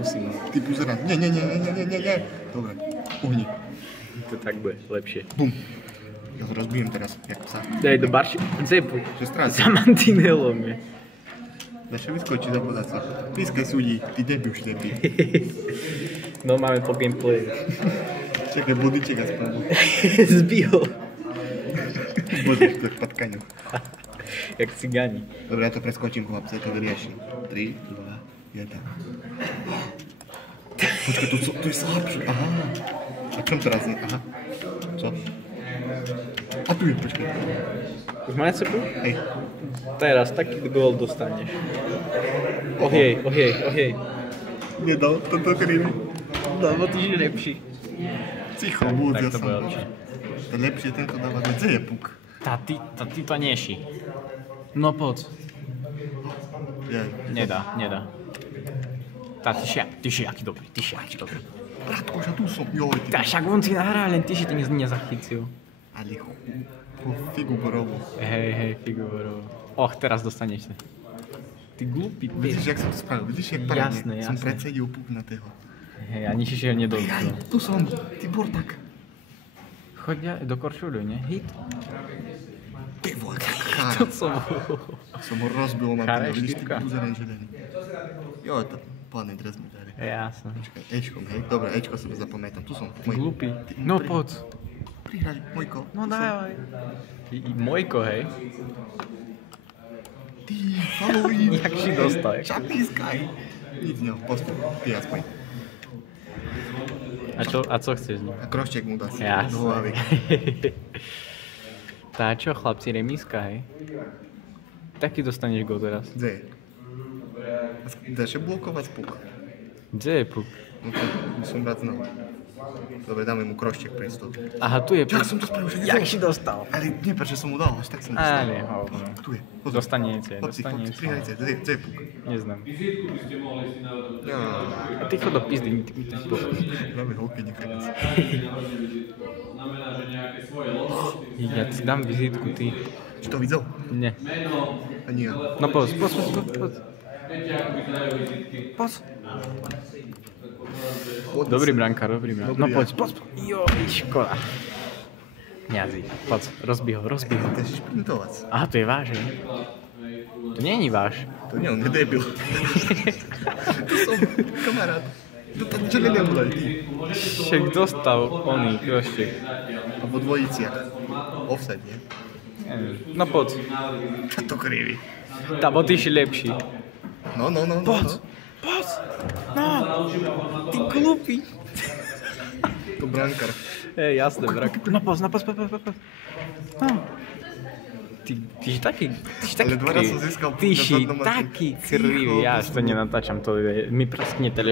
musím. Ty pozerám. Nie. Dobre, uhni. To tak bude lepšie. Bum. Ja ho rozbijem teraz, jak psa. Daj do barši. Zepu. Že strás. Za mantinelom je. Daš vyskočí za podáci. Pískaj súdi, ty debil šlepý. No máme po gameplay. Čakaj, bodyček aspoň. Zbího. Bože, to je v patkaňu. Jak cigáni. Dobre, ja to preskočím, chlapce, to vyriešim. 3, 2, 1. Počkaj, to je slabšie. Aha. A čom teraz je? Aha. Co? A tu je, počkaj. Už máte cepu? Hej. Teraz taký gól dostaneš. Ohej. Nedal, toto krivý. Lebo ty je lepší. Cicho, búd, Tak ja to som. bude lepšie. To lepšie tento dávať. Kde je puk? Ty to neši. No poď. Jaj. Nedá. Ty si aký dobrý. Bratko, že tu som. Joj, ty. Však on si nahrá, len ty si to nezachytil. Ale figu borovu. Hej, figurov. Och, teraz dostaneš sa. Ty glupý Vidíš, pes. jak som to spravil? Vidíš, jak parádne? Jasné. Som predsedil puk na toho. Hej, ani si ho nedotknul. Tu som, ty bortak. Chodia do Korčuľu, ne? Hit. Ty vole, To chára. som... Som ho rozbil, mám Chára teda, vidíš, ty štyrka. buzeren želený. Jo, to pánne dres mi dali. Jasné. Počkaj, Ečkom, hej? Dobre, Ečko si zapamätám. Tu som. Môj. Glupý. No poď. Prihraj, Mojko. No Tu som. dávaj. Mojko, hej. Ty, Halloween. Jak si dostal? Čapískaj. Nic z neho, postup. Ty aspoň. A co chceš z ním? A krošček mu dá si. Jasné. Do hlavy. Tá čo, chlapci, remíska, hej? Taký dostaneš gól teraz. Kde je? Dáš blokovať puk. Kde je puk? No to by som rád znal. Dobre, dáme mu krošček priestor. Aha, tu je puk. Ja som to spravil, že Jak si dostal? Ale nie, prečo som mu dal, až tak som dostal. Ale, hovno. Tu je. Pozor. Dostanete. Chlapci, prihajte, kde je puk? Neznám. Ja, A ty chod do pizdy. dáme holky nekajec. Ja ti dám vizitku, ty. Či to videl? Ne. Ani ja. No poď. Dobrý brankár. No poď. Joj, škoda. Ňazí. Poď, rozbij ho. To je šprintovac. Aha, to je váš, že? To není váš. To nie, on je debil. To som kamarát. To tam čo neviem dať, ty. Však dostal oný krošček. A po dvojiciach. Offside, nie? No poď. Čo to kriví? Tá, bo ty si lepší. No. Poď. No. Ty glupý. To brankár. Jasné, brak. No poď. No. Ty si taký Ale dva raz som získal Ty puk na si zadnom a taký ticho, krivý. Ja to nenatáčam, to je, mi praskne telefón.